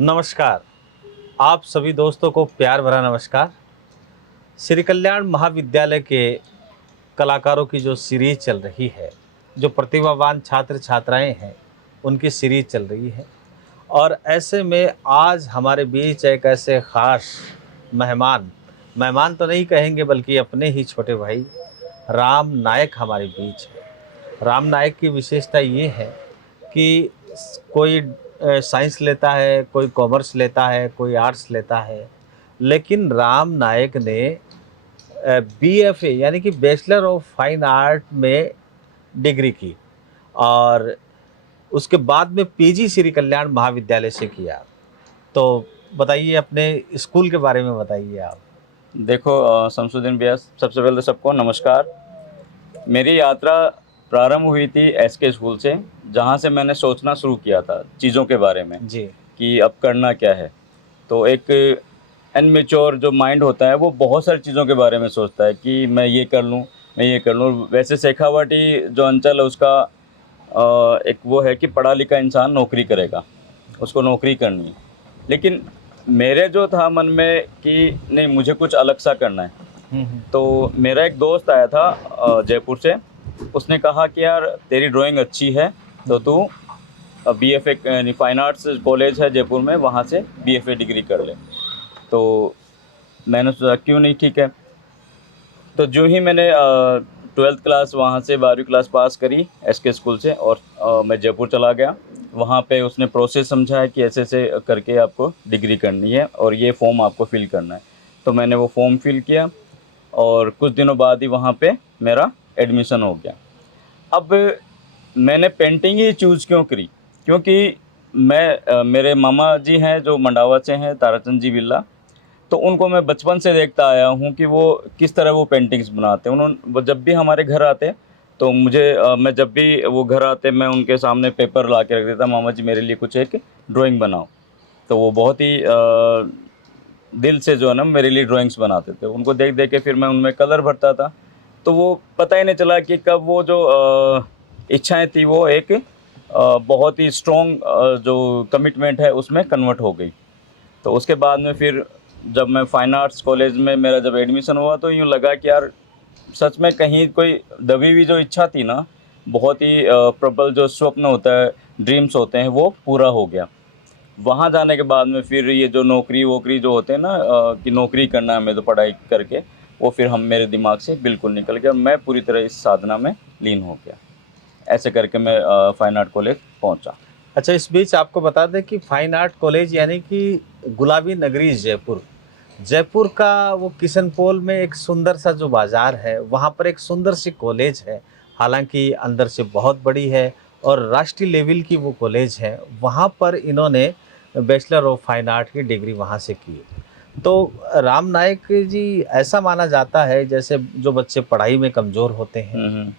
नमस्कार। आप सभी दोस्तों को प्यार भरा नमस्कार। श्री कल्याण महाविद्यालय के कलाकारों की जो सीरीज चल रही है, जो प्रतिभावान छात्र छात्राएं हैं, उनकी सीरीज चल रही है। और ऐसे में आज हमारे बीच एक ऐसे ख़ास मेहमान, मेहमान तो नहीं कहेंगे बल्कि अपने ही छोटे भाई राम नायक हमारे बीच है। राम नायक की विशेषता ये है कि कोई साइंस लेता है, कोई कॉमर्स लेता है, कोई आर्ट्स लेता है, लेकिन राम नायक ने बीएफए यानी कि बैचलर ऑफ फाइन आर्ट में डिग्री की और उसके बाद में पीजी श्री कल्याण महाविद्यालय से किया। तो बताइए, अपने स्कूल के बारे में बताइए आप। देखो शमसुद्दीन भैया, सबसे पहले सबको नमस्कार। मेरी यात्रा प्रारंभ हुई थी एसके स्कूल से, जहाँ से मैंने सोचना शुरू किया था चीज़ों के बारे में जी। कि अब करना क्या है। तो एक इनमेच्योर जो माइंड होता है वो बहुत सारी चीज़ों के बारे में सोचता है कि मैं ये कर लूँ, मैं ये कर लूँ। वैसे शेखावाटी जो अंचल है उसका एक वो है कि पढ़ा लिखा इंसान नौकरी करेगा, उसको नौकरी करनी है। लेकिन मेरे जो था मन में कि नहीं, मुझे कुछ अलग सा करना है। तो मेरा एक दोस्त आया था जयपुर से। उसने कहा कि यार तेरी ड्राइंग अच्छी है, तो तू बीएफए यानी फाइन आर्ट्स कॉलेज है जयपुर में, वहाँ से बीएफए डिग्री कर ले। तो मैंने सोचा क्यों नहीं, ठीक है। तो जो ही मैंने 12th क्लास वहाँ से 12वीं क्लास पास करी एसके स्कूल से, और मैं जयपुर चला गया। वहाँ पे उसने प्रोसेस समझा है कि ऐसे ऐसे करके आपको डिग्री करनी है और ये फॉर्म आपको फिल करना है। तो मैंने वो फॉर्म फिल किया और कुछ दिनों बाद ही वहाँ पे मेरा एडमिशन हो गया। अब मैंने पेंटिंग ही चूज़ क्यों करी, क्योंकि मेरे मामा जी हैं जो मंडावा से हैं, ताराचंद जी बिरला। तो उनको मैं बचपन से देखता आया हूँ कि वो किस तरह वो पेंटिंग्स बनाते हैं। वो जब भी हमारे घर आते तो मैं जब भी वो घर आते मैं उनके सामने पेपर ला के रख देता, मामा जी मेरे लिए कुछ एक ड्राइंग बनाओ। तो वो बहुत ही दिल से जो है ना मेरे लिए ड्राइंग्स बनाते थे। उनको देख देख के फिर मैं उनमें कलर भरता था। तो वो पता ही नहीं चला कि कब वो जो इच्छाएं थी वो एक बहुत ही स्ट्रॉन्ग जो कमिटमेंट है उसमें कन्वर्ट हो गई। तो उसके बाद में फिर जब मैं फाइन आर्ट्स कॉलेज में मेरा जब एडमिशन हुआ तो यूँ लगा कि यार सच में कहीं कोई दबी हुई जो इच्छा थी ना, बहुत ही प्रबल जो स्वप्न होता है, ड्रीम्स होते हैं, वो पूरा हो गया। वहाँ जाने के बाद में फिर ये जो नौकरी वोकरी जो होते हैं ना कि नौकरी करना है हमें तो पढ़ाई करके, वो फिर हम मेरे दिमाग से बिल्कुल निकल गया। मैं पूरी तरह इस साधना में लीन हो गया। ऐसे करके मैं फाइन आर्ट कॉलेज पहुँचा। अच्छा, इस बीच आपको बता दें कि फाइन आर्ट कॉलेज यानी कि गुलाबी नगरी जयपुर, जयपुर का वो किशन पोल में एक सुंदर सा जो बाजार है, वहाँ पर एक सुंदर सी कॉलेज है। हालांकि अंदर से बहुत बड़ी है और राष्ट्रीय लेवल की वो कॉलेज है। वहाँ पर इन्होंने बैचलर ऑफ फाइन आर्ट की डिग्री वहाँ से की। तो राम नायक जी, ऐसा माना जाता है जैसे जो बच्चे पढ़ाई में कमज़ोर होते हैं, हम्म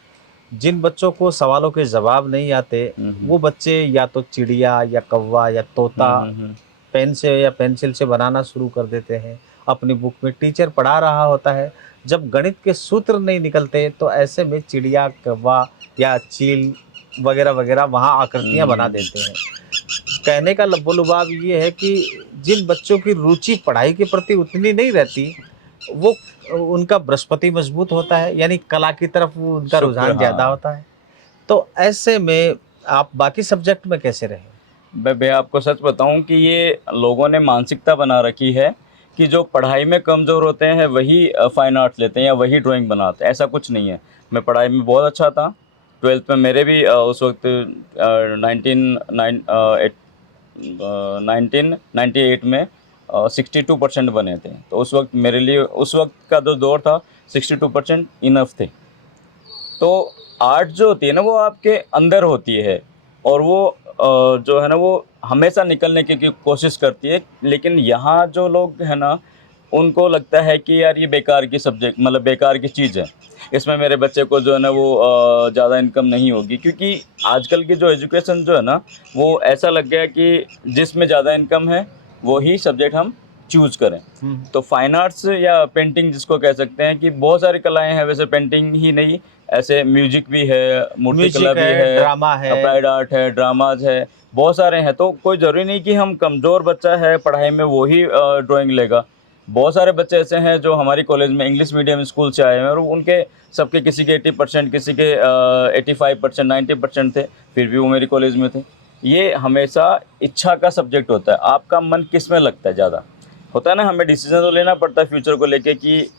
जिन बच्चों को सवालों के जवाब नहीं आते, हम्म वो बच्चे या तो चिड़िया या कौवा या तोता हम्म पेन से या पेंसिल से बनाना शुरू कर देते हैं। अपनी बुक में टीचर पढ़ा रहा होता है, जब गणित के सूत्र नहीं निकलते तो ऐसे में चिड़िया, कौवा या चील वगैरह वगैरह वहाँ आकृतियाँ बना हम्म देते हैं। कहने का लुभाव ये है कि जिन बच्चों की रुचि पढ़ाई के प्रति उतनी नहीं रहती, वो उनका बृहस्पति मजबूत होता है, यानी कला की तरफ वो उनका शुक्र, रुझान ज़्यादा हाँ। होता है। तो ऐसे में आप बाकी सब्जेक्ट में कैसे रहे? मैं आपको सच बताऊं कि ये लोगों ने मानसिकता बना रखी है कि जो पढ़ाई में कमज़ोर होते हैं वही फाइन आर्ट्स लेते हैं या वही ड्राइंग बनाते हैं। ऐसा कुछ नहीं है। मैं पढ़ाई में बहुत अच्छा था। 12th में मेरे भी उस वक्त 1998 में 62% बने थे। तो उस वक्त मेरे लिए, उस वक्त का जो दौर था, 62% इनफ थे। तो आर्ट जो होती है ना वो आपके अंदर होती है, और वो जो है ना वो हमेशा निकलने की कोशिश करती है। लेकिन यहाँ जो लोग हैं ना, उनको लगता है कि यार ये बेकार की सब्जेक्ट, मतलब बेकार की चीज़ है, इसमें मेरे बच्चे को जो है ना वो ज़्यादा इनकम नहीं होगी। क्योंकि आजकल की जो एजुकेशन जो है ना, वो ऐसा लग गया है कि जिसमें ज़्यादा इनकम है वो ही सब्जेक्ट हम चूज़ करें। हुँ। तो फाइन आर्ट्स या पेंटिंग जिसको कह सकते हैं, कि बहुत सारी कलाएं हैं, वैसे पेंटिंग ही नहीं, ऐसे म्यूजिक भी है, मूर्तिकला म्यूजिक भी है, है, ड्रामा है। अप्लाइड आर्ट है, ड्रामाज है, बहुत सारे हैं। तो कोई ज़रूरी नहीं कि हम कमज़ोर बच्चा है पढ़ाई में वो ही ड्राइंग लेगा। बहुत सारे बच्चे ऐसे हैं जो हमारी कॉलेज में इंग्लिश मीडियम स्कूल से आए हैं और उनके सबके किसी के 80%, किसी के 85%, 90% थे, फिर भी वो मेरी कॉलेज में थे। ये हमेशा इच्छा का सब्जेक्ट होता है, आपका मन किस में लगता है ज़्यादा। होता है ना, हमें डिसीजन तो लेना पड़ता है फ्यूचर को लेके कि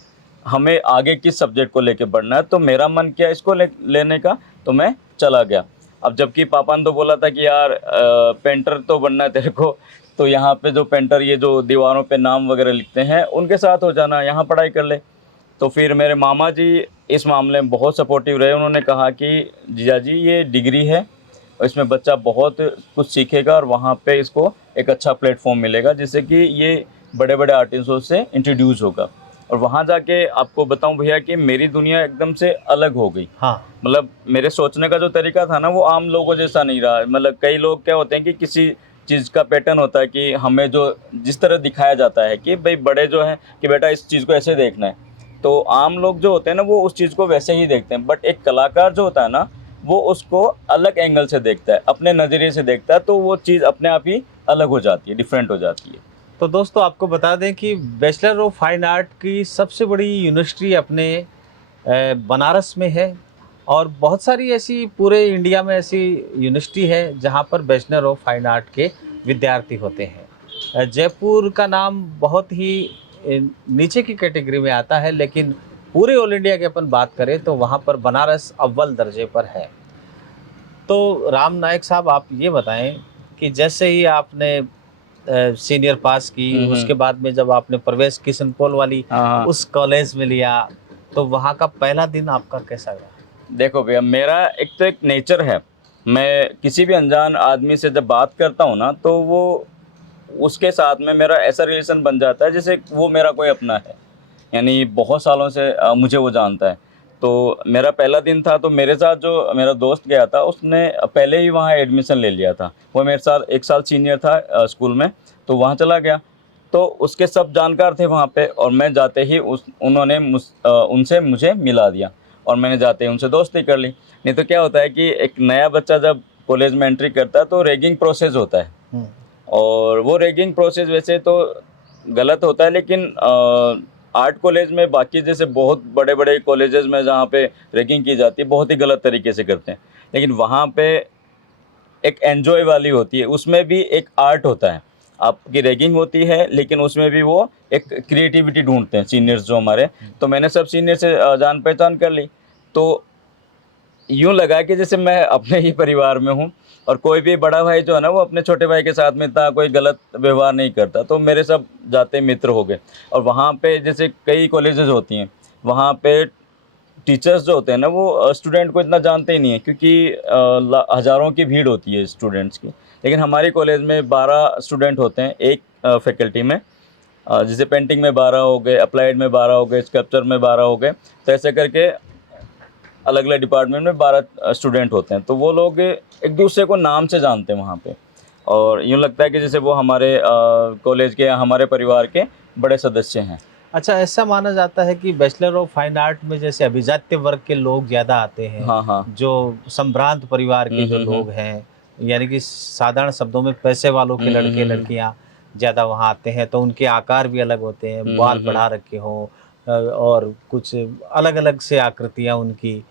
हमें आगे किस सब्जेक्ट को लेके बढ़ना है। तो मेरा मन किया इसको लेने का, तो मैं चला गया। अब जबकि पापा ने तो बोला था कि यार पेंटर तो बनना है तेरे को, तो यहाँ पे जो पेंटर ये जो दीवारों पे नाम वगैरह लिखते हैं उनके साथ हो जाना, यहाँ पढ़ाई कर ले। तो फिर मेरे मामा जी इस मामले में बहुत सपोर्टिव रहे। उन्होंने कहा कि जीजा जी ये डिग्री है और इसमें बच्चा बहुत कुछ सीखेगा और वहाँ पे इसको एक अच्छा प्लेटफॉर्म मिलेगा जिससे कि ये बड़े बड़े आर्टिस्टों से इंट्रोड्यूस होगा। और वहाँ जाके आपको बताऊँ भैया कि मेरी दुनिया एकदम से अलग हो गई। हाँ। मतलब मेरे सोचने का जो तरीका था ना वो आम लोगों जैसा नहीं रहा। मतलब कई लोग क्या होते हैं कि किसी चीज़ का पैटर्न होता है कि हमें जो जिस तरह दिखाया जाता है कि भाई बड़े जो हैं कि बेटा इस चीज़ को ऐसे देखना है, तो आम लोग जो होते हैं ना वो उस चीज़ को वैसे ही देखते हैं। बट एक कलाकार जो होता है ना वो उसको अलग एंगल से देखता है, अपने नज़रिए से देखता है, तो वो चीज़ अपने आप ही अलग हो जाती है, डिफरेंट हो जाती है। तो दोस्तों आपको बता दें कि बैचलर ऑफ फाइन आर्ट की सबसे बड़ी यूनिवर्सिटी अपने बनारस में है, और बहुत सारी ऐसी पूरे इंडिया में ऐसी यूनिवर्सिटी है जहाँ पर बैचलर ऑफ फाइन आर्ट के विद्यार्थी होते हैं। जयपुर का नाम बहुत ही नीचे की कैटेगरी में आता है, लेकिन पूरे ऑल इंडिया की अपन बात करें तो वहाँ पर बनारस अव्वल दर्जे पर है। तो राम नायक साहब, आप ये बताएं कि जैसे ही आपने सीनियर पास की, उसके बाद में जब आपने प्रवेश किशन पोल वाली हाँ। उस कॉलेज में लिया, तो वहाँ का पहला दिन आपका कैसा रहा? देखो भैया, मेरा एक तो एक नेचर है, मैं किसी भी अनजान आदमी से जब बात करता हूँ ना तो वो उसके साथ में मेरा ऐसा रिलेशन बन जाता है जैसे वो मेरा कोई अपना है। यानी बहुत सालों से मुझे वो जानता है। तो मेरा पहला दिन था तो मेरे साथ जो मेरा दोस्त गया था उसने पहले ही वहाँ एडमिशन ले लिया था। वो मेरे साथ 1 साल सीनियर था स्कूल में, तो वहाँ चला गया। तो उसके सब जानकार थे वहाँ पे और मैं जाते ही उन्होंने उनसे मुझे मिला दिया और मैंने जाते ही उनसे दोस्ती कर ली। नहीं तो क्या होता है कि एक नया बच्चा जब कॉलेज में एंट्री करता है तो रैगिंग प्रोसेस होता है, और वो रैगिंग प्रोसेस वैसे तो गलत होता है, लेकिन आर्ट कॉलेज में बाकी जैसे बहुत बड़े बड़े कॉलेजेस में जहाँ पे रैगिंग की जाती है बहुत ही गलत तरीके से करते हैं। लेकिन वहाँ पे एक एन्जॉय वाली होती है, उसमें भी एक आर्ट होता है। आपकी रैगिंग होती है लेकिन उसमें भी वो एक क्रिएटिविटी ढूंढते हैं सीनियर्स जो हमारे। तो मैंने सब सीनियर से जान पहचान कर ली, तो यूँ लगा कि जैसे मैं अपने ही परिवार में हूँ। और कोई भी बड़ा भाई जो है ना वो अपने छोटे भाई के साथ में इतना कोई गलत व्यवहार नहीं करता, तो मेरे सब जाते मित्र हो गए। और वहाँ पे जैसे कई कॉलेजेस होती हैं, वहाँ पे टीचर्स जो होते हैं ना वो स्टूडेंट को इतना जानते ही नहीं है क्योंकि हज़ारों की भीड़ होती है स्टूडेंट्स की। लेकिन हमारी कॉलेज में 12 स्टूडेंट होते हैं एक फैकल्टी में। जैसे पेंटिंग में 12 हो गए, अप्लाइड में 12 हो गए, स्कल्पचर में 12 हो गए, तो ऐसे करके अलग अलग डिपार्टमेंट में 12 स्टूडेंट होते हैं। तो वो लोग एक दूसरे को नाम से जानते हैं वहाँ पे, और यूँ लगता है कि जैसे वो हमारे कॉलेज के या हमारे परिवार के बड़े सदस्य हैं। अच्छा, ऐसा माना जाता है कि बैचलर ऑफ फाइन आर्ट में जैसे अभिजात्य वर्ग के लोग ज़्यादा आते हैं, हाँ हाँ। जो संभ्रांत परिवार के जो लोग हैं, यानी कि साधारण शब्दों में पैसे वालों के लड़के लड़कियां ज़्यादा वहाँ आते हैं। तो उनके आकार भी अलग होते हैं, बाल बढ़ा रखे हों और कुछ अलग अलग से आकृतियाँ उनकी,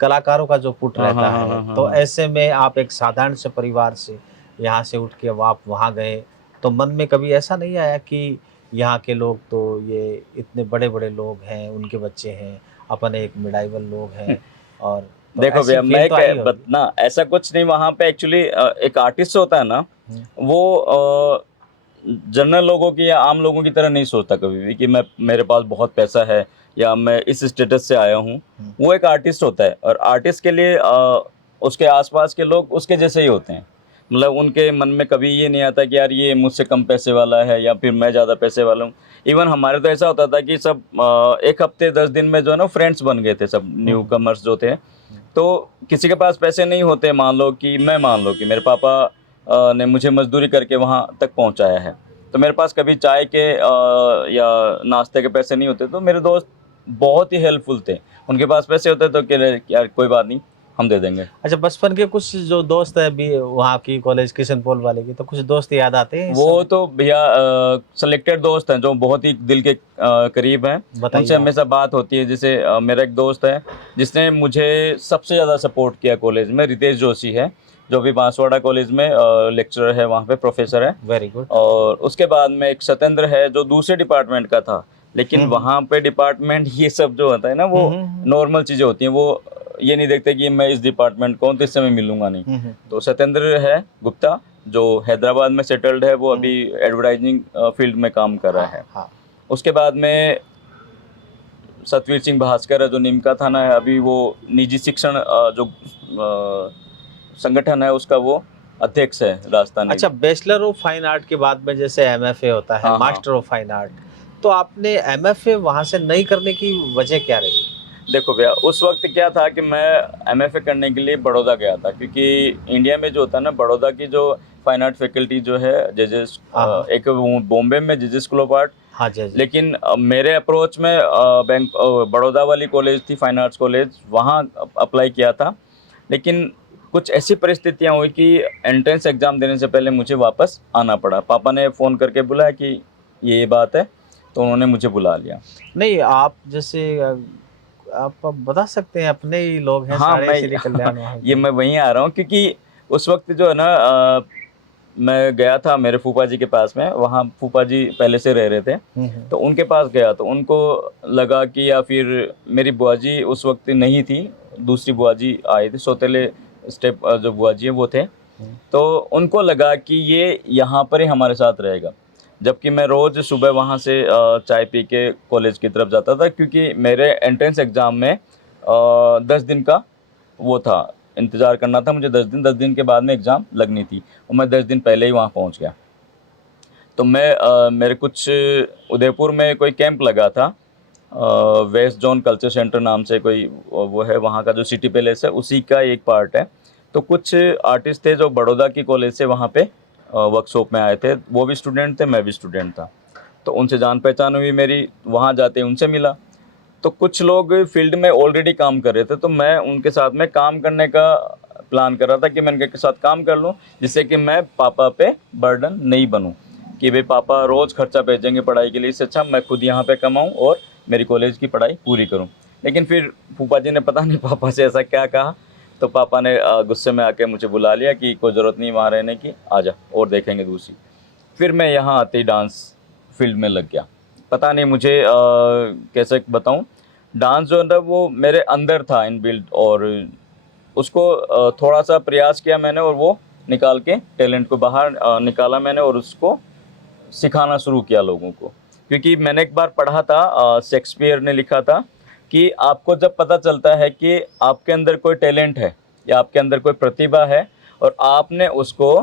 कलाकारों का जो पुट हाँ रहता हाँ हाँ है। हाँ तो हाँ। ऐसे में आप एक साधारण से परिवार से यहाँ से उठ के अब आप वहाँ गए, तो मन में कभी ऐसा नहीं आया कि यहाँ के लोग तो ये इतने बड़े-बड़े लोग हैं, उनके बच्चे हैं, अपन एक मिडाइवल लोग हैं, और तो देखो ऐसी भैया, मैं फील तो आई होगी। ना ऐसा कुछ नहीं। वहाँ पे एक्चुअली एक आर्टिस्ट होता है ना, हुँ, वो जनरल लोगों की या आम लोगों की तरह नहीं सोचता कभी भी कि मैं मेरे पास बहुत पैसा है या मैं इस स्टेटस से आया हूँ। हुँ, वो एक आर्टिस्ट होता है और आर्टिस्ट के लिए उसके आसपास के लोग उसके जैसे ही होते हैं। मतलब उनके मन में कभी ये नहीं आता कि यार ये मुझसे कम पैसे वाला है या फिर मैं ज़्यादा पैसे वाला हूँ। इवन हमारे तो ऐसा होता था कि सब 1 हफ्ते 10 दिन में जो है ना फ्रेंड्स बन गए थे सब न्यू हुँ, कमर्स जो थे। हुँ, तो किसी के पास पैसे नहीं होते, मान लो कि मेरे पापा ने मुझे मजदूरी करके वहाँ तक पहुँचाया है, तो मेरे पास कभी चाय के या नाश्ते के पैसे नहीं होते, तो मेरे दोस्त बहुत ही हेल्पफुल थे। उनके पास पैसे होते तो कह रहे यार कोई बात नहीं, हम दे देंगे। अच्छा, बचपन के कुछ जो दोस्त है अभी वहाँ की कॉलेज किशन पॉल वाले की, तो कुछ दोस्त याद आते हैं इस वो समय? तो भैया सेलेक्टेड दोस्त हैं जो बहुत ही दिल के करीब हैं, बताइए उनसे आप। हमेशा बात होती है। जैसे मेरा एक दोस्त है जिसने मुझे सबसे ज़्यादा सपोर्ट किया कॉलेज में, रितेश जोशी है, जो भी बांसवाड़ा कॉलेज में लेक्चरर है, वहाँ पे प्रोफेसर है। Very good. और उसके बाद में एक सत्येंद्र है जो दूसरे डिपार्टमेंट का था, लेकिन वहाँ पे डिपार्टमेंट ये सब जो होता है ना, वो नॉर्मल चीज़ें होती हैं, वो ये नहीं देखते कि मैं इस डिपार्टमेंट को हूं तो इससे मैं मिलूंगा नहीं। तो सत्येंद्र है गुप्ता जो हैदराबाद में सेटल्ड है, वो अभी एडवर्टाइजिंग फील्ड में काम कर रहा है। हाँ। उसके बाद में सतवीर सिंह भास्कर है जो निमका थाना है, अभी वो निजी शिक्षण जो संगठन है उसका वो अध्यक्ष है राजस्थान। अच्छा, बैचलर ऑफ फाइन आर्ट के बाद में जैसे एमएफए होता है, हाँ, हाँ। मास्टर ऑफ फाइन आर्ट, तो आपने एमएफए वहाँ से नहीं करने की वजह क्या रही? देखो भैया, उस वक्त क्या था कि मैं एमएफए करने के लिए बड़ौदा गया था, क्योंकि इंडिया में जो होता है ना, बड़ौदा की जो फाइन आर्ट फैकल्टी जो है, जेजेस एक बॉम्बे में जेजेस स्कूल ऑफ आर्ट। हाँ जी जी। लेकिन मेरे अप्रोच में बैंक बड़ौदा वाली कॉलेज थी, फाइन आर्ट्स कॉलेज, वहाँ अप्लाई किया था। लेकिन कुछ ऐसी परिस्थितियाँ हुई कि एंट्रेंस एग्ज़ाम देने से पहले मुझे वापस आना पड़ा। पापा ने फ़ोन करके बुलाया कि ये बात है, तो उन्होंने मुझे बुला लिया। नहीं, आप जैसे आप बता सकते हैं, अपने ही लोग हैं हाँ, सारे मैं श्री कल्याण वहाँ ये के। मैं वहीं आ रहा हूँ, क्योंकि उस वक्त जो है ना मैं गया था मेरे फूफा जी के पास में, वहाँ फूफा जी पहले से रह रहे थे, तो उनके पास गया तो उनको लगा कि, या फिर मेरी बुआ जी उस वक्त नहीं थी, दूसरी बुआ जी आए थे, सौतेले स्टेप जो बुआ जी है वो थे, तो उनको लगा कि ये यहाँ पर ही हमारे साथ रहेगा। जबकि मैं रोज़ सुबह वहाँ से चाय पी के कॉलेज की तरफ जाता था, क्योंकि मेरे एंट्रेंस एग्ज़ाम में 10 दिन का वो था, इंतज़ार करना था मुझे 10 दिन के बाद में एग्ज़ाम लगनी थी, और मैं 10 दिन पहले ही वहाँ पहुँच गया। तो मैं मेरे कुछ उदयपुर में कोई कैंप लगा था, वेस्ट जोन कल्चर सेंटर नाम से कोई वो है, वहाँ का जो सिटी पैलेस है उसी का एक पार्ट है। तो कुछ आर्टिस्ट थे जो बड़ौदा की कॉलेज से वहाँ पे वर्कशॉप में आए थे, वो भी स्टूडेंट थे, मैं भी स्टूडेंट था, तो उनसे जान पहचान हुई मेरी, वहाँ जाते ही उनसे मिला। तो कुछ लोग फील्ड में ऑलरेडी काम कर रहे थे, तो मैं उनके साथ में काम करने का प्लान कर रहा था कि मैं उनके साथ काम कर लूँ, जिससे कि मैं पापा पे बर्डन नहीं बनूँ, कि भाई पापा रोज़ खर्चा भेजेंगे पढ़ाई के लिए, इससे अच्छा मैं खुद यहाँ पे कमाऊँ और मेरी कॉलेज की पढ़ाई पूरी करूँ। लेकिन फिर फूफा जी ने पता नहीं पापा से ऐसा क्या कहा, तो पापा ने गुस्से में आके मुझे बुला लिया कि कोई ज़रूरत नहीं वहाँ रहने की, आजा और देखेंगे दूसरी। फिर मैं यहाँ आते ही डांस फील्ड में लग गया। पता नहीं मुझे कैसे बताऊँ, डांस जो है ना वो मेरे अंदर था इनबिल्ट, और उसको थोड़ा सा प्रयास किया मैंने, और वो निकाल के टैलेंट को बाहर निकाला मैंने, और उसको सिखाना शुरू किया लोगों को। क्योंकि मैंने एक बार पढ़ा था, शेक्सपियर ने लिखा था कि आपको जब पता चलता है कि आपके अंदर कोई टैलेंट है या आपके अंदर कोई प्रतिभा है, और आपने उसको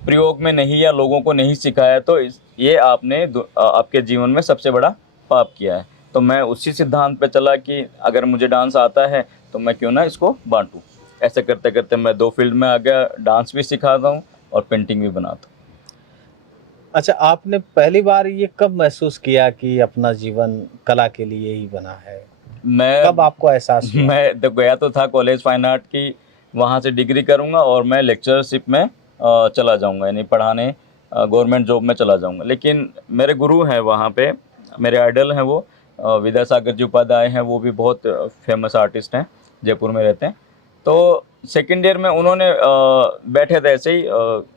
प्रयोग में नहीं या लोगों को नहीं सिखाया, तो ये आपने आपके जीवन में सबसे बड़ा पाप किया है। तो मैं उसी सिद्धांत पे चला कि अगर मुझे डांस आता है तो मैं क्यों ना इसको बांटूँ। ऐसे करते करते मैं 2 फील्ड में आ गया, डांस भी सिखाता हूँ और पेंटिंग भी बनाता हूँ। अच्छा, आपने पहली बार ये कब महसूस किया कि अपना जीवन कला के लिए ही बना है? मैं कब आपको एहसास हुआ? मैं तो गया तो था कॉलेज फाइन आर्ट की, वहाँ से डिग्री करूँगा और मैं लेक्चरशिप में चला जाऊँगा, यानी पढ़ाने गवर्नमेंट जॉब में चला जाऊँगा। लेकिन मेरे गुरु हैं वहाँ पे, मेरे आइडल हैं वो, विद्यासागर जी उपाध्याय हैं, वो भी बहुत फेमस आर्टिस्ट हैं, जयपुर में रहते हैं। तो सेकंड ईयर में उन्होंने बैठे थे ऐसे ही,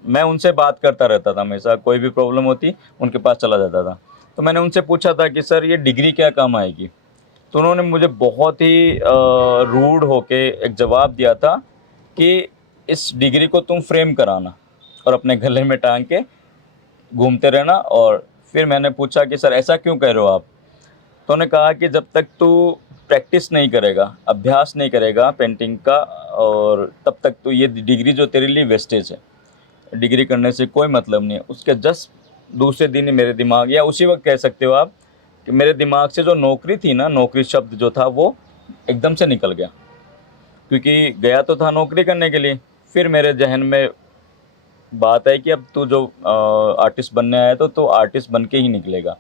मैं उनसे बात करता रहता था हमेशा, कोई भी प्रॉब्लम होती उनके पास चला जाता था। तो मैंने उनसे पूछा था कि सर ये डिग्री क्या काम आएगी? तो उन्होंने मुझे बहुत ही रूड होके एक जवाब दिया था कि इस डिग्री को तुम फ्रेम कराना और अपने गले में टांग के घूमते रहना। और फिर मैंने पूछा कि सर ऐसा क्यों कह रहे हो आप? तो उन्होंने कहा कि जब तक तू प्रैक्टिस नहीं करेगा, अभ्यास नहीं करेगा पेंटिंग का, और तब तक तो ये डिग्री जो तेरे लिए वेस्टेज है, डिग्री करने से कोई मतलब नहीं है। उसके जस्ट दूसरे दिन ही मेरे दिमाग, या उसी वक्त कह सकते हो आप, कि मेरे दिमाग से जो नौकरी थी ना, नौकरी शब्द जो था वो एकदम से निकल गया। क्योंकि गया तो था नौकरी करने के लिए, फिर मेरे जहन में बात है कि अब तू जो आर्टिस्ट बनने आया तो आर्टिस्ट बन के ही निकलेगा।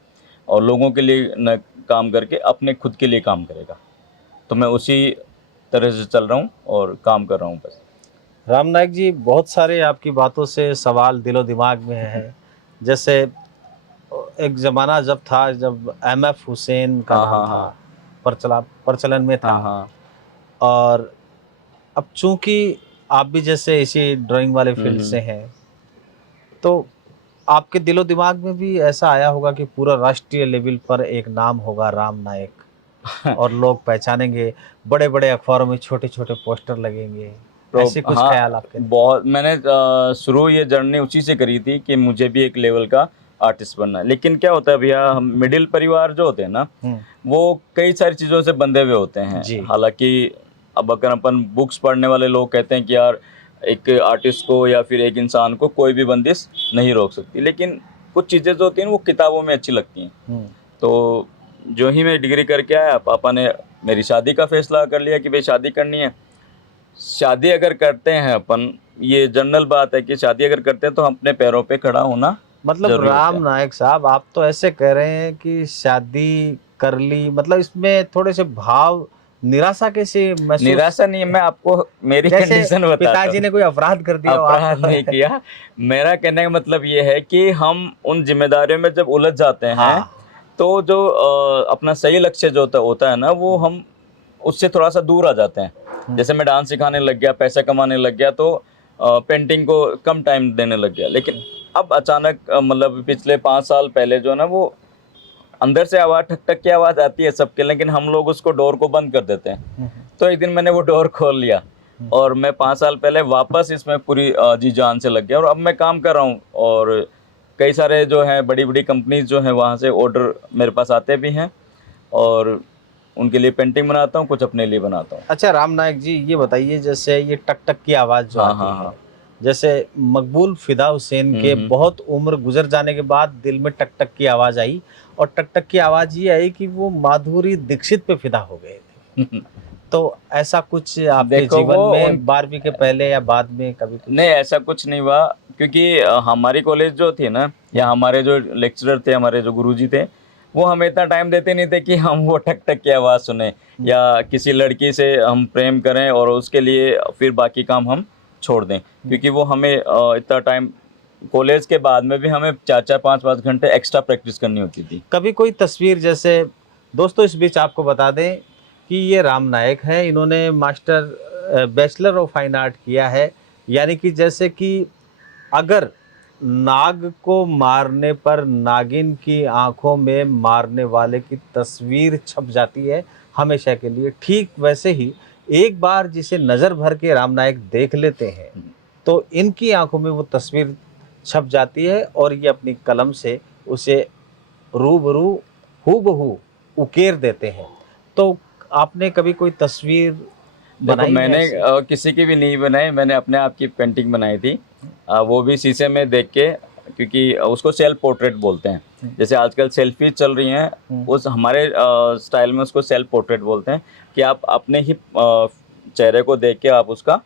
और लोगों के लिए न काम करके अपने खुद के लिए काम करेगा। तो मैं उसी तरह से चल रहा हूँ और काम कर रहा हूँ बस। राम नायक जी, बहुत सारे आपकी बातों से सवाल दिलो दिमाग में है। जैसे एक ज़माना जब था, जब एमएफ हुसैन का हाँ, नाम हाँ, था, हाँ। प्रचलन में था। हाँ, हाँ। और अब चूंकि आप भी जैसे इसी ड्राइंग वाले हुँ, फील्ड हुँ। से हैं, तो आपके दिलो दिमाग में भी ऐसा आया होगा कि पूरा राष्ट्रीय लेवल पर एक नाम होगा राम नायक, और लोग पहचानेंगे, बड़े बड़े अखबारों में छोटे छोटे पोस्टर लगेंगे, तो ऐसे कुछ हाँ, ख्याल आपके थे? बहुत मैंने शुरू ये जर्नी उसी से करी थी कि मुझे भी एक लेवल का आर्टिस्ट बनना है। लेकिन क्या होता है भैया, हम मिडिल परिवार जो होते हैं ना, हम्म, वो कई सारी चीज़ों से बंधे हुए होते हैं। जी। हालाँकि अब अगर अपन बुक्स पढ़ने वाले लोग कहते हैं कि यार एक आर्टिस्ट को या फिर एक इंसान को कोई भी बंदिश नहीं रोक सकती। लेकिन कुछ चीज़ें जो होती हैं वो किताबों में अच्छी लगती हैं। हम्म, तो जो ही मैं डिग्री करके आया, पापा ने मेरी शादी का फैसला कर लिया कि भई शादी करनी है। शादी अगर करते हैं अपन, ये जनरल बात है कि शादी अगर करते हैं तो हम अपने पैरों पे खड़ा होना मतलब ज़रूरी होता राम है। नायक साहब, आप तो ऐसे कह रहे हैं कि शादी कर ली, मतलब इसमें थोड़े से भाव निराशा कैसे महसूस? निराशा नहीं है, मैं आपको मेरी जैसे कंडीशन बताता पिताजी हूँ। ने कोई अपराध कर दिया हो अपराध आप? नहीं किया। मेरा कहने का मतलब ये है कि हम उन ज़िम्मेदारियों में जब उलझ जाते हैं, हाँ। तो जो अपना सही लक्ष्य जो होता होता है ना, वो हम उससे थोड़ा-सा दूर आ जाते हैं। हम्म, जैसे मैं डांस सिखाने लग गया, पैसा कमाने लग गया, तो पेंटिंग को कम टाइम देने लग गया। लेकिन अब अचानक मतलब पिछले 5 साल पहले जो है ना, वो अंदर से आवाज़ ठक-ठक की आवाज़ आती है सबके, लेकिन हम लोग उसको डोर को बंद कर देते हैं। हम्म, तो एक दिन मैंने वो डोर खोल लिया हम्म। और मैं 5 साल पहले वापस इसमें पूरी जी जान से लग गया और अब मैं काम कर रहा हूँ। और कई सारे जो हैं बड़ी-बड़ी कंपनीज़ जो हैं, वहाँ से ऑर्डर मेरे पास आते भी हैं और उनके लिए पेंटिंग बनाता हूँ, कुछ अपने लिए बनाता हूँ। अच्छा राम नायक जी, ये बताइए, जैसे ये टक टक की आवाज़ जो हाँ, आती हाँ, है, हाँ। जैसे मकबूल फिदा हुसैन हुँ, के हुँ। बहुत उम्र गुजर जाने के बाद दिल में टक टक की आवाज़ आई, और टक टक की आवाज़ ये आई कि वो माधुरी दीक्षित पे फिदा हो गए थे। तो ऐसा कुछ आपके देखो जीवन वो उन में 12वीं के पहले या बाद में कभी नहीं, कुछ? ऐसा कुछ नहीं हुआ, क्योंकि हमारी कॉलेज जो थी ना, या हमारे जो लेक्चरर थे, हमारे जो गुरुजी थे, वो हमें इतना टाइम देते नहीं थे कि हम वो ठक-ठक की आवाज़ सुनें हुँ, या किसी लड़की से हम प्रेम करें और उसके लिए फिर बाकी काम हम छोड़ दें। हुँ। क्योंकि वो हमें इतना टाइम कॉलेज के बाद में भी हमें 4-4 5-5 घंटे एक्स्ट्रा प्रैक्टिस करनी होती थी। कभी कोई तस्वीर, जैसे दोस्तों इस बीच आपको बता दें कि ये राम नायक हैं, इन्होंने बैचलर ऑफ फाइन आर्ट किया है। यानी कि जैसे कि अगर नाग को मारने पर नागिन की आंखों में मारने वाले की तस्वीर छप जाती है हमेशा के लिए, ठीक वैसे ही एक बार जिसे नज़र भर के राम नायक देख लेते हैं, तो इनकी आंखों में वो तस्वीर छप जाती है, और ये अपनी कलम से उसे रूबरू हूबहू उकेर देते हैं। तो आपने कभी कोई तस्वीर देखो, बनाई है मैंने ऐसी? किसी की भी नहीं बनाई, मैंने अपने आप की पेंटिंग बनाई थी। वो भी शीशे में देख के, क्योंकि उसको सेल्फ पोर्ट्रेट बोलते हैं। हुँ, जैसे आजकल सेल्फी चल रही हैं, हुँ। उस हमारे स्टाइल में उसको सेल्फ पोर्ट्रेट बोलते हैं कि आप अपने ही चेहरे को देख के आप उसका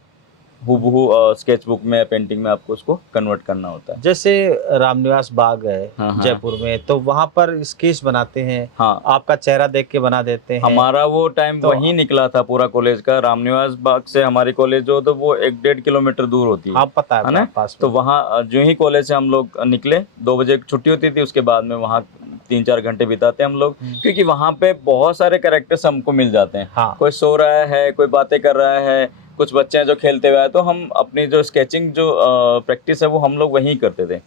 हूबहू स्केच बुक में या पेंटिंग में आपको उसको कन्वर्ट करना होता है। जैसे रामनिवास बाग है हाँ, हाँ। जयपुर में, तो वहाँ पर स्केच बनाते हैं, हाँ। आपका चेहरा देख के बना देते हैं। हमारा वो टाइम तो वहीं निकला था पूरा कॉलेज का। रामनिवास बाग से हमारी कॉलेज जो, तो वो 1 डेढ़ किलोमीटर दूर होती हाँ, पता है है ना? पास तो में। वहाँ जो ही कॉलेज से हम लोग निकले, 2 बजे छुट्टी होती थी, उसके बाद में वहाँ 3-4 घंटे बिताते हम लोग। हुँ। क्योंकि वहाँ पे बहुत सारे कैरेक्टर्स हमको मिल जाते हैं। हाँ, कोई सो रहा है, कोई बातें कर रहा है, कुछ बच्चे हैं जो खेलते हुए आए, तो हम अपनी जो स्केचिंग जो प्रैक्टिस है वो हम लोग वहीं करते थे।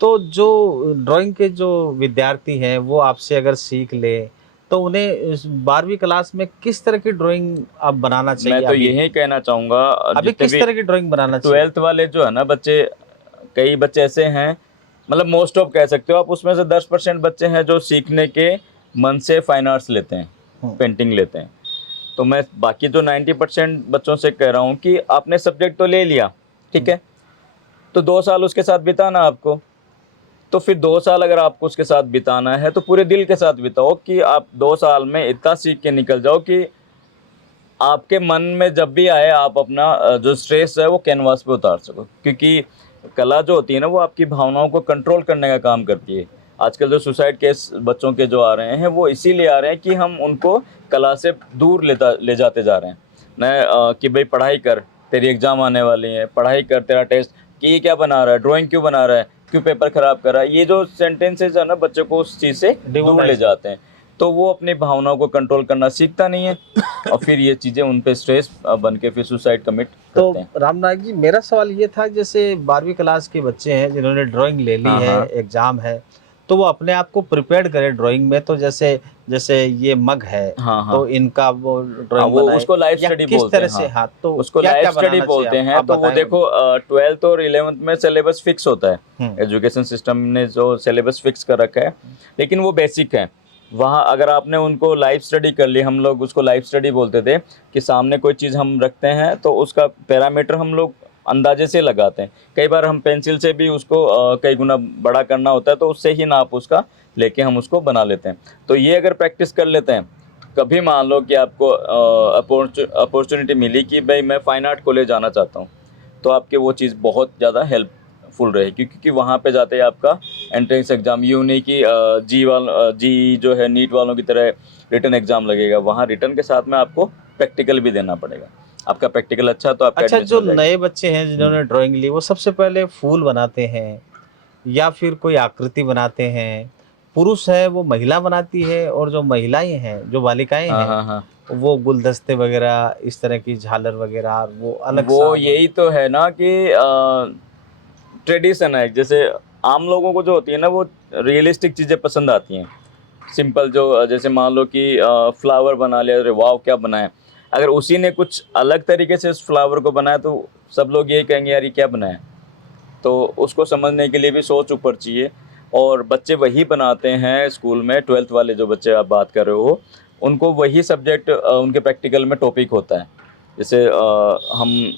तो जो ड्राइंग के जो विद्यार्थी हैं वो आपसे अगर सीख लें, तो उन्हें इस 12वीं क्लास में किस तरह की ड्राइंग अब बनाना मैं चाहिए तो अभी? यही कहना चाहूँगा, अभी जितने किस भी तरह की ड्राइंग बनाना चाहिए? 12th वाले जो है ना बच्चे, कई बच्चे ऐसे हैं, मतलब मोस्ट ऑफ कह सकते हो आप, उसमें से 10% बच्चे हैं जो सीखने के मन से फाइन आर्ट्स लेते हैं, हुँ, पेंटिंग लेते हैं। तो मैं बाकी जो 90% बच्चों से कह रहा हूँ कि आपने सब्जेक्ट तो ले लिया, ठीक हुँ। है? तो 2 साल उसके साथ बिताना आपको। तो फिर 2 साल अगर आपको उसके साथ बिताना है, तो पूरे दिल के साथ बिताओ कि आप 2 साल में इतना सीख के निकल जाओ कि आपके मन में जब भी आए, आप अपना जो स्ट्रेस है वो कैनवास पे उतार सको। क्योंकि कला जो होती है ना, वो आपकी भावनाओं को कंट्रोल करने का काम करती है। आजकल जो सुसाइड केस बच्चों के जो आ रहे हैं वो इसीलिए आ रहे हैं कि हम उनको कला से दूर ले जाते जा रहे हैं। कि भाई पढ़ाई कर, तेरी एग्ज़ाम आने वाली है, पढ़ाई कर, तेरा टेस्ट, कि ये क्या बना रहा है, ड्राइंग क्यों बना रहा है, क्यों पेपर ख़राब कर रहा है, ये जो सेंटेंसेज है ना बच्चे को उस चीज़ से दूर ले Demonize जाते हैं। तो वो अपनी भावनाओं को कंट्रोल करना सीखता नहीं है और फिर ये चीज़ें उन पे स्ट्रेस बन के फिर सुसाइड कमिट तो करते हैं। रामनाथ जी, मेरा सवाल ये था, जैसे 12वीं क्लास के बच्चे हैं जिन्होंने ड्राइंग ले ली हाँ, है, हाँ। एग्जाम है, तो वो अपने आप को प्रिपेयर्ड करें ड्राइंग में। तो जैसे जैसे ये मग है, हाँ, हाँ। तो इनका वो हाँ, ड्राइंग वो बनाए उसको लाइफ या स्टडी किस बोलते तरह हैं। से, हाँ, हाँ, तो उसको क्या लाइफ क्या स्टडी बनाना चाहिए बोलते हैं। आप तो वो बताएं देखो 12th और 11th में सिलेबस फिक्स होता है, हम्म एजुकेशन सिस्टम ने जो सिलेबस फिक्स कर रखा है, लेकिन वो बेसिक है। वहाँ अगर आपने उनको लाइफ स्टडी कर ली, हम लोग उसको लाइफ स्टडी बोलते थे कि सामने कोई चीज़ हम रखते हैं तो उसका पैरामीटर हम लोग अंदाजे से लगाते हैं। कई बार हम पेंसिल से भी उसको कई गुना बड़ा करना होता है, तो उससे ही नाप उसका लेके हम उसको बना लेते हैं। तो ये अगर प्रैक्टिस कर लेते हैं, कभी मान लो कि आपको अपॉर्चुनिटी मिली कि भाई मैं फ़ाइन आर्ट कॉलेज जाना चाहता हूँ, तो आपके वो चीज़ बहुत ज़्यादा हेल्पफुल रहेगी, क्योंकि वहाँ पे जाते ही आपका एंट्रेंस एग्ज़ाम यूँ नहीं कि जी जो है नीट वालों की तरह रिटन एग्ज़ाम लगेगा। वहाँ रिटन के साथ में आपको प्रैक्टिकल भी देना पड़ेगा। आपका प्रैक्टिकल अच्छा तो आपका अच्छा, एडमिशन जो हो जाएगा। नए बच्चे हैं जिन्होंने ड्राइंग ली, वो सबसे पहले फूल बनाते हैं या फिर कोई आकृति बनाते हैं? पुरुष है वो महिला बनाती है, और जो महिलाएं हैं, जो बालिकाएं हाँ, हैं, हाँ, हाँ। वो गुलदस्ते वगैरह, इस तरह की झालर वगैरह, वो अलग वो सा यही तो है ना कि ट्रेडिशन है। जैसे आम लोगों को जो होती है ना, वो रियलिस्टिक चीज़ें पसंद आती हैं। सिंपल जो जैसे मान लो कि फ्लावर बना लिया, अरे वाव क्या बनाया। अगर उसी ने कुछ अलग तरीके से उस फ्लावर को बनाया तो सब लोग ये कहेंगे यार ये क्या बनाया। तो उसको समझने के लिए भी सोच ऊपर चाहिए, और बच्चे वही बनाते हैं स्कूल में। 12th वाले जो बच्चे आप बात कर रहे हो, उनको वही सब्जेक्ट उनके प्रैक्टिकल में टॉपिक होता है। जैसे हम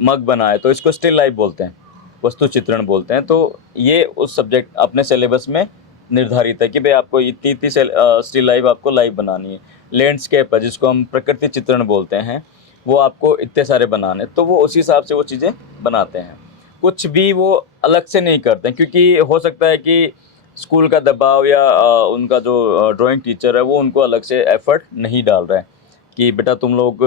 मग बनाए तो इसको स्टिल लाइफ बोलते हैं, वस्तु चित्रण बोलते हैं। तो ये उस सब्जेक्ट अपने सिलेबस में निर्धारित है कि भाई आपको इतनी इतनी स्टिल लाइफ आपको लाइव बनानी है। लैंडस्केप है जिसको हम प्रकृति चित्रण बोलते हैं, वो आपको इतने सारे बनाने, तो वो उसी हिसाब से वो चीज़ें बनाते हैं। कुछ भी वो अलग से नहीं करते हैं, क्योंकि हो सकता है कि स्कूल का दबाव या उनका जो ड्राइंग टीचर है वो उनको अलग से एफर्ट नहीं डाल रहा है कि बेटा तुम लोग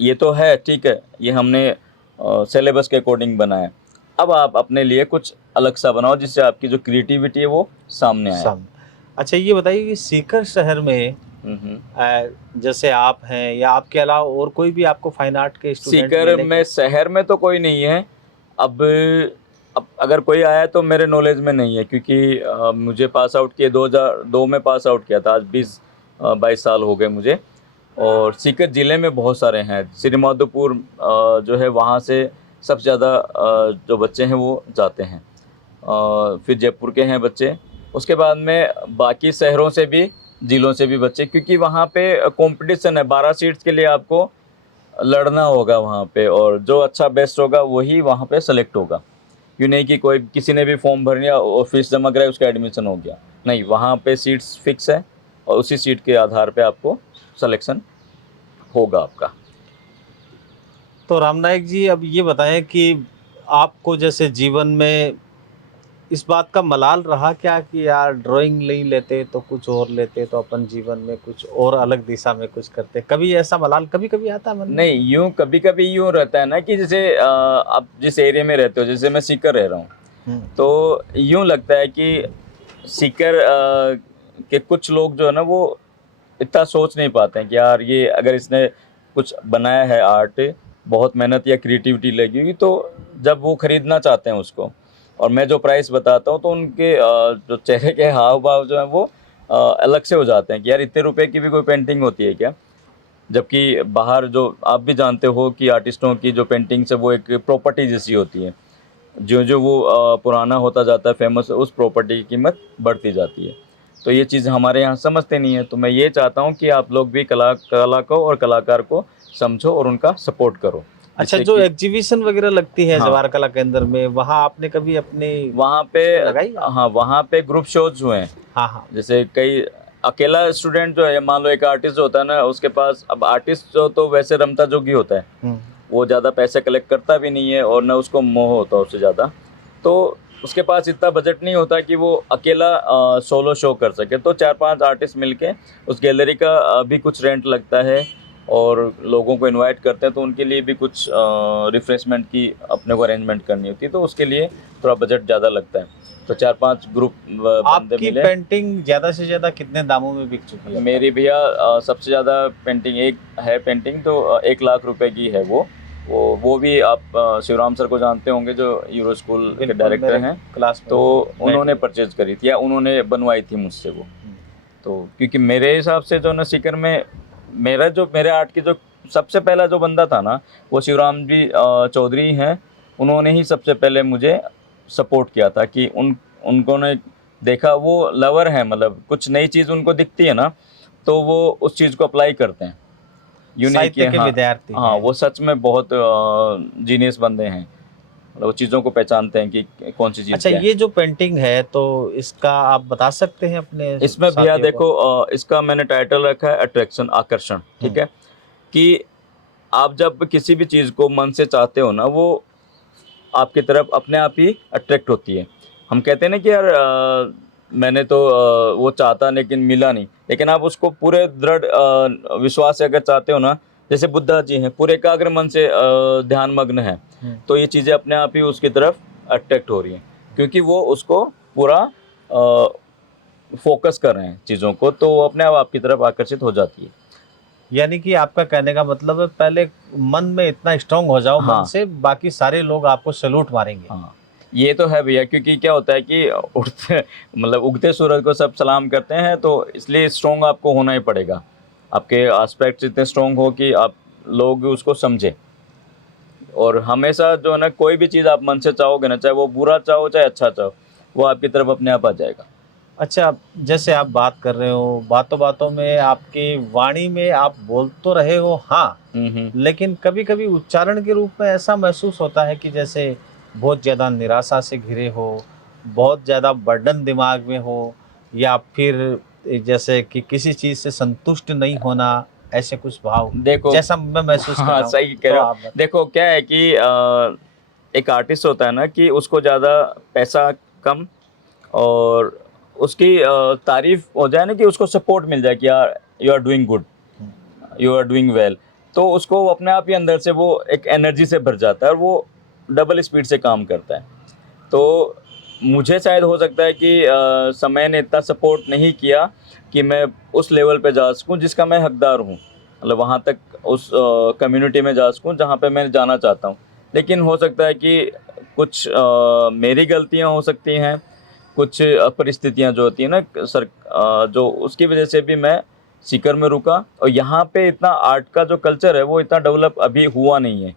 ये तो है ठीक है, ये हमने सिलेबस के अकॉर्डिंग बनाया, अब आप अपने लिए कुछ अलग सा बनाओ जिससे आपकी जो क्रिएटिविटी है वो सामने आए। सामने। अच्छा, ये बताइए कि सीकर शहर में हम्म। जैसे आप हैं या आपके अलावा और कोई भी आपको फाइन आर्ट के स्टूडेंट सीकर मिले में क्या? शहर में तो कोई नहीं है। अब अब अगर कोई आया तो मेरे नॉलेज में नहीं है, क्योंकि मुझे पास आउट किए 2002 में पास आउट किया था। आज 22 साल हो गए मुझे। और सीकर ज़िले में बहुत सारे हैं। श्री माधोपुर जो है वहाँ से सबसे ज़्यादा जो बच्चे हैं वो जाते हैं। फिर जयपुर के हैं बच्चे, उसके बाद में बाकी शहरों से भी, ज़िलों से भी बच्चे, क्योंकि वहाँ पे कंपटीशन है। 12 सीट्स के लिए आपको लड़ना होगा वहाँ पे, और जो अच्छा बेस्ट होगा वही वहाँ पे सेलेक्ट होगा। यूँ नहीं कि कोई किसी ने भी फॉर्म भर लिया और फीस जमा कराई उसका एडमिशन हो गया। नहीं, वहाँ पे सीट्स फिक्स है और उसी सीट के आधार पे आपको सिलेक्शन होगा आपका। तो रामनायक जी, अब ये बताएं कि आपको जैसे जीवन में इस बात का मलाल रहा क्या कि यार ड्राइंग नहीं लेते तो कुछ और लेते, तो अपन जीवन में कुछ और अलग दिशा में कुछ करते? कभी ऐसा मलाल कभी कभी आता मन में? नहीं, यूँ कभी कभी यूँ रहता है ना कि जैसे आप जिस एरिया में रहते हो, जैसे मैं सीकर रह रहा हूँ, हम्म, तो यूँ लगता है कि सीकर के कुछ लोग जो है ना वो इतना सोच नहीं पाते हैं कि यार ये अगर इसने कुछ बनाया है आर्ट, बहुत मेहनत या क्रिएटिविटी लगेगी, तो जब वो खरीदना चाहते हैं उसको और मैं जो प्राइस बताता हूँ तो उनके जो चेहरे के हाव भाव जो हैं वो अलग से हो जाते हैं कि यार इतने रुपए की भी कोई पेंटिंग होती है क्या। जबकि बाहर जो आप भी जानते हो कि आर्टिस्टों की जो पेंटिंग्स है वो एक प्रॉपर्टी जैसी होती है। जो जो वो पुराना होता जाता है, फेमस, उस प्रॉपर्टी की कीमत बढ़ती जाती है। तो ये चीज़ हमारे यहाँ समझते नहीं है। तो मैं ये चाहता हूँ कि आप लोग भी कला को और कलाकार को समझो और उनका सपोर्ट करो, अच्छा, जिससे जो कि एग्जीबिशन वगैरह लगती है हाँ, जवाहर कला केंद्र में, वहाँ आपने कभी अपने वहाँ पे उसमें लगाई आप? हाँ, वहाँ पे ग्रुप शोज हुए हैं। हाँ हाँ। जैसे कई अकेला स्टूडेंट जो है, मान लो एक आर्टिस्ट जो होता है ना, उसके पास, अब आर्टिस्ट जो तो वैसे रमता जोगी होता है, हम्म, वो ज़्यादा पैसे कलेक्ट करता भी नहीं है और न उसको मोह होता उससे ज़्यादा। तो उसके पास इतना बजट नहीं होता कि वो अकेला सोलो शो कर सके, तो 4-5 आर्टिस्ट मिलके उस गैलरी का भी कुछ रेंट लगता है और लोगों को इनवाइट करते हैं, तो उनके लिए भी कुछ रिफ्रेशमेंट की अपने को अरेंजमेंट करनी होती है, तो उसके लिए थोड़ा बजट ज़्यादा लगता है। तो 4-5 ग्रुप बंदे आपकी मिले। पेंटिंग ज्यादा से ज्यादा कितने दामों में बिक चुकी है? मेरी भैया सबसे ज़्यादा पेंटिंग एक है, पेंटिंग तो 1 लाख रुपए की है वो भी आप शिवराम सर को जानते होंगे जो यूरो स्कूल के बिल्कुल, डायरेक्टर मेरे हैं, क्लास में तो थे, उन्होंने बैठे। परचेज करी थी या उन्होंने बनवाई थी मुझसे वो। तो क्योंकि मेरे हिसाब से जो ना सीकर में मेरे आर्ट की जो सबसे पहला जो बंदा था ना, वो शिवराम जी चौधरी हैं। उन्होंने ही सबसे पहले मुझे सपोर्ट किया था कि उनको ने देखा, वो लवर हैं, मतलब कुछ नई चीज़ उनको दिखती है ना, तो वो उस चीज़ को अप्लाई करते हैं। यूनिक साहित्य है, के हाँ। विद्यार्थी हाँ, हैं। वो सच में बहुत जीनियस बंदे हैं, मतलब वो चीज़ों को पहचानते हैं कि कौन सी चीज़ अच्छा, क्या है। ये जो पेंटिंग है तो इसका आप बता सकते हैं अपने इसमें भैया साथियों को? देखो, इसका मैंने टाइटल रखा है अट्रैक्शन, आकर्षण, ठीक है? कि आप जब किसी भी चीज़ को मन से चाहते हो ना, वो आपकी तरफ अपने आप ही अट्रैक्ट होती है। हम कहते हैं ना कि यार मैंने तो वो चाहता लेकिन मिला नहीं, लेकिन आप उसको पूरे दृढ़ विश्वास से अगर चाहते हो ना, जैसे बुद्धा जी हैं, पूरे एकाग्र मन से ध्यान मग्न है, तो ये चीज़ें अपने आप ही उसकी तरफ अट्रैक्ट हो रही हैं, क्योंकि वो उसको पूरा फोकस कर रहे हैं चीज़ों को, तो वो अपने आप आपकी तरफ आकर्षित हो जाती है। यानी कि आपका कहने का मतलब है पहले मन में इतना स्ट्रांग हो जाओ, मन हाँ। से बाकी सारे लोग आपको सैल्यूट मारेंगे। हाँ, ये तो है भैया, क्योंकि क्या होता है कि उठते मतलब उगते सूरज को सब सलाम करते हैं, तो इसलिए स्ट्रॉन्ग आपको होना ही पड़ेगा। आपके एस्पेक्ट्स इतने स्ट्रॉन्ग हो कि आप लोग उसको समझें, और हमेशा जो है ना, कोई भी चीज़ आप मन से चाहोगे ना, चाहे वो बुरा चाहो चाहे अच्छा चाहो, वो आपकी तरफ अपने आप आ जाएगा। अच्छा, जैसे आप बात कर रहे हो, बातों बातों में आपकी वाणी में आप बोल तो रहे हो हाँ, लेकिन कभी कभी उच्चारण के रूप में ऐसा महसूस होता है कि जैसे बहुत ज़्यादा निराशा से घिरे हो, बहुत ज़्यादा बर्डन दिमाग में हो, या फिर जैसे कि किसी चीज़ से संतुष्ट नहीं होना, ऐसे कुछ भाव देखो, जैसा मैं महसूस कर हाँ, रहा हूँ। सही कह तो रहे हो। आप बता- देखो क्या है कि एक आर्टिस्ट होता है ना कि उसको ज़्यादा पैसा कम, और उसकी तारीफ हो जाए ना, कि उसको सपोर्ट मिल जाए कि यार you are doing good, you are doing well, तो उसको अपने आप ही अंदर से वो एक एनर्जी से भर जाता है और वो डबल स्पीड से काम करता है। तो मुझे शायद हो सकता है कि समय ने इतना सपोर्ट नहीं किया कि मैं उस लेवल पे जा सकूं जिसका मैं हकदार हूं, मतलब वहां तक उस कम्युनिटी में जा सकूं जहां पे मैं जाना चाहता हूं। लेकिन हो सकता है कि कुछ मेरी गलतियां हो सकती हैं, कुछ परिस्थितियां जो होती है ना सर, जो उसकी वजह से भी मैं सीकर में रुका, और यहाँ पे इतना आर्ट का जो कल्चर है वो इतना डेवलप अभी हुआ नहीं है,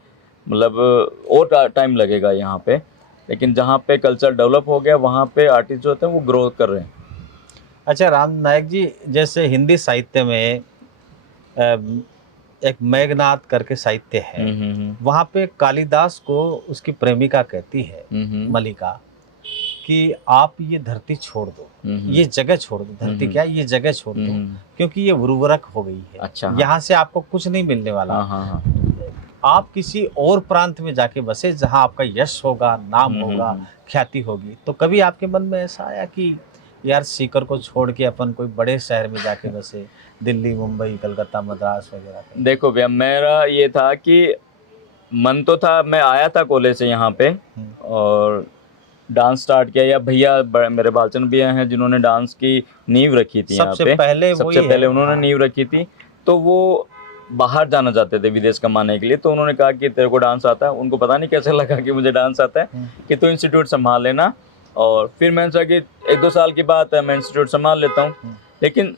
मतलब और टाइम लगेगा यहाँ पे। लेकिन जहाँ पे कल्चर डेवलप हो गया, वहाँ पे आर्टिस्ट जो होते हैं वो ग्रो कर रहे हैं। अच्छा राम नायक जी, जैसे हिंदी साहित्य में अम, एक मेघनाद करके साहित्य है, वहाँ पे कालिदास को उसकी प्रेमिका कहती है, मलिका, कि आप ये धरती छोड़ दो, ये जगह छोड़ दो, धरती क्या ये जगह छोड़ दो, क्योंकि ये उर्वरक हो गई है, अच्छा, हाँ। यहाँ से आपको कुछ नहीं मिलने वाला। हाँ, हाँ, हाँ। आप किसी और प्रांत में जाके बसे जहाँ आपका यश होगा, नाम होगा, ख्याति होगी। तो कभी आपके मन में ऐसा आया कि यार सीकर को छोड़ के अपन कोई बड़े शहर में जाके बसे, दिल्ली, मुंबई, कलकत्ता, मद्रास वगैरह कहीं? देखो भैया, मेरा ये था कि मन तो था, मैं आया था कॉलेज से यहाँ पे और डांस स्टार्ट किया, या भैया मेरे बालचंद भैया हैं जिन्होंने डांस की नींव रखी थी यहाँ सबसे पे, पहले सबसे वही पहले है, उन्होंने हाँ। नींव रखी थी। तो वो बाहर जाना चाहते थे विदेश कमाने के लिए, तो उन्होंने कहा कि तेरे को डांस आता है। उनको पता नहीं कैसे लगा कि मुझे डांस आता है, कि तू इंस्टीट्यूट संभाल लेना। और फिर मैंने सोचा कि 1-2 साल की बात है, मैं इंस्टीट्यूट संभाल लेता हूँ। लेकिन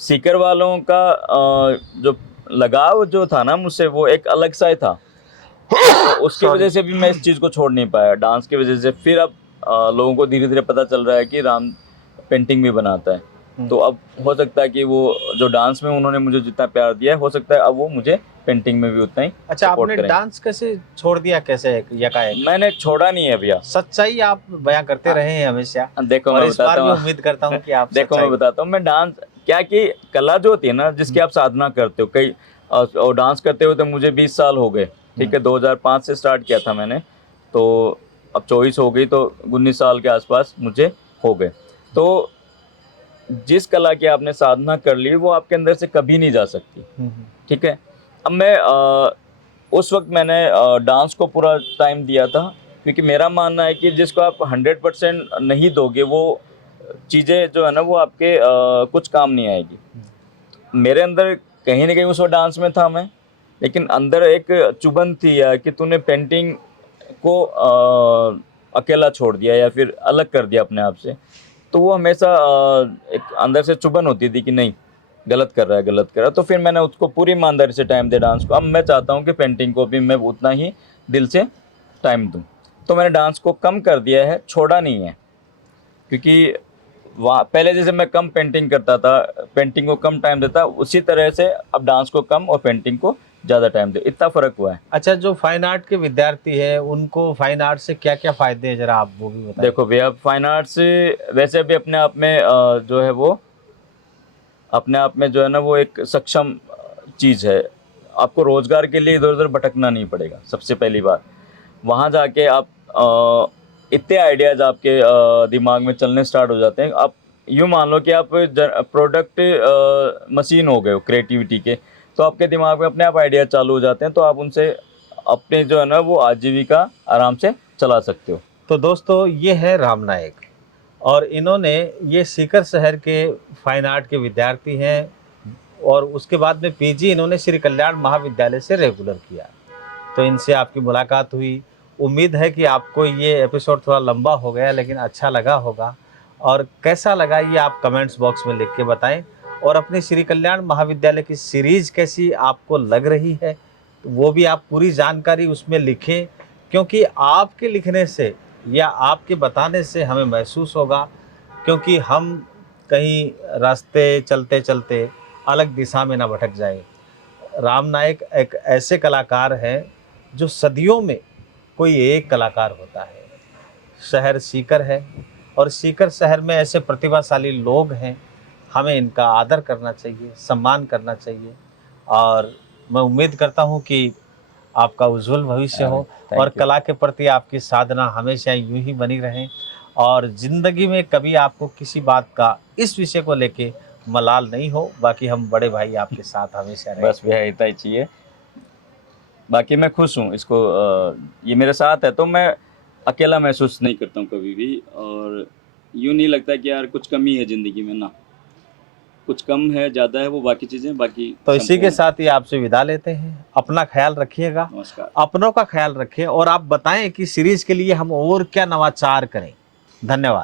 सीकर वालों का जो लगाव जो था ना मुझसे, वो एक अलग सा ही था। तो उसकी वजह से भी मैं इस चीज़ को छोड़ नहीं पाया, डांस की वजह से। फिर अब लोगों को धीरे धीरे पता चल रहा है कि राम पेंटिंग भी बनाता है, तो अब हो सकता है कि वो जो डांस में उन्होंने मुझे जितना प्यार दिया है, हो सकता है अब वो मुझे पेंटिंग में भी उतना ही अच्छा, सपोर्ट आपने करें। डांस कैसे छोड़ दिया, कैसे यकायक? मैंने छोड़ा नहीं है भैया। सच्चाई आप बयां करते रहे हैं हमेशा, देखो और मैं इस बार बताता भी हूँ उम्मीद करता हूँ कि आप देखो मैं सच्चाई। बताता हूँ, मैं डांस क्या कि कला जो होती है ना, जिसकी आप साधना करते हो, कई और डांस करते हुए तो मुझे 20 साल हो गए, ठीक है। 2005 से स्टार्ट किया था मैंने, तो अब 24 हो गई तो 19 साल के आसपास मुझे हो गए। तो जिस कला की आपने साधना कर ली वो आपके अंदर से कभी नहीं जा सकती, ठीक है। अब मैं उस वक्त मैंने डांस को पूरा टाइम दिया था, क्योंकि मेरा मानना है कि जिसको आप 100% नहीं दोगे वो चीज़ें जो है ना वो आपके कुछ काम नहीं आएगी। मेरे अंदर कहीं ना कहीं उस वक्त डांस में था मैं, लेकिन अंदर एक चुभन थी यार कि तूने पेंटिंग को अकेला छोड़ दिया या फिर अलग कर दिया अपने आप से। तो वो हमेशा एक अंदर से चुभन होती थी कि नहीं, गलत कर रहा है, गलत कर रहा है। तो फिर मैंने उसको पूरी ईमानदारी से टाइम दिया डांस को। अब मैं चाहता हूँ कि पेंटिंग को भी मैं उतना ही दिल से टाइम दूँ। तो मैंने डांस को कम कर दिया है, छोड़ा नहीं है, क्योंकि वहाँ पहले जैसे मैं कम पेंटिंग करता था, पेंटिंग को कम टाइम देता, उसी तरह से अब डांस को कम और पेंटिंग को ज़्यादा टाइम दे, इतना फ़र्क हुआ है। अच्छा, जो फाइन आर्ट के विद्यार्थी है उनको फाइन आर्ट से क्या क्या फायदे हैं, जरा आप वो भी बताएं। देखो भैया, फाइन आर्ट्स वैसे भी अपने आप में जो है वो अपने आप में जो है ना वो एक सक्षम चीज़ है। आपको रोज़गार के लिए इधर उधर भटकना नहीं पड़ेगा। सबसे पहली बात, वहाँ जाके आप इतने आइडियाज़ आपके दिमाग में चलने स्टार्ट हो जाते हैं। आप यूँ मान लो कि आप प्रोडक्ट मशीन हो गए हो क्रिएटिविटी के, तो आपके दिमाग में अपने आप आइडिया चालू हो जाते हैं। तो आप उनसे अपने जो है ना वो आजीविका आराम से चला सकते हो। तो दोस्तों, ये है राम नायक और इन्होंने ये सीकर शहर के फाइन आर्ट के विद्यार्थी हैं और उसके बाद में पीजी इन्होंने श्री कल्याण महाविद्यालय से रेगुलर किया। तो इनसे आपकी मुलाकात हुई। उम्मीद है कि आपको ये एपिसोड थोड़ा लंबा हो गया लेकिन अच्छा लगा होगा, और कैसा लगा ये आप कमेंट्स बॉक्स में लिख के बताएं। और अपने श्री कल्याण महाविद्यालय की सीरीज़ कैसी आपको लग रही है वो भी आप पूरी जानकारी उसमें लिखें, क्योंकि आपके लिखने से या आपके बताने से हमें महसूस होगा, क्योंकि हम कहीं रास्ते चलते चलते अलग दिशा में ना भटक जाए। राम नायक एक ऐसे कलाकार हैं जो सदियों में कोई एक कलाकार होता है। शहर सीकर है और सीकर शहर में ऐसे प्रतिभाशाली लोग हैं, हमें इनका आदर करना चाहिए, सम्मान करना चाहिए। और मैं उम्मीद करता हूँ कि आपका उज्जवल भविष्य हो और कला के प्रति आपकी साधना हमेशा यूं ही बनी रहे, और ज़िंदगी में कभी आपको किसी बात का इस विषय को लेके मलाल नहीं हो। बाकी हम बड़े भाई आपके साथ हमेशा रहें। बस भैया इतना ही चाहिए। बाकी मैं खुश हूँ इसको ये मेरे साथ है तो मैं अकेला महसूस नहीं करता हूँ कभी भी। और यूँ नहीं लगता कि यार कुछ कमी है ज़िंदगी में, ना कुछ कम है ज़्यादा है, वो बाकी चीज़ें बाकी। तो इसी के साथ ही आपसे विदा लेते हैं। अपना ख्याल रखिएगा, नमस्कार। अपनों का ख्याल रखें और आप बताएं कि सीरीज़ के लिए हम और क्या नवाचार करें। धन्यवाद।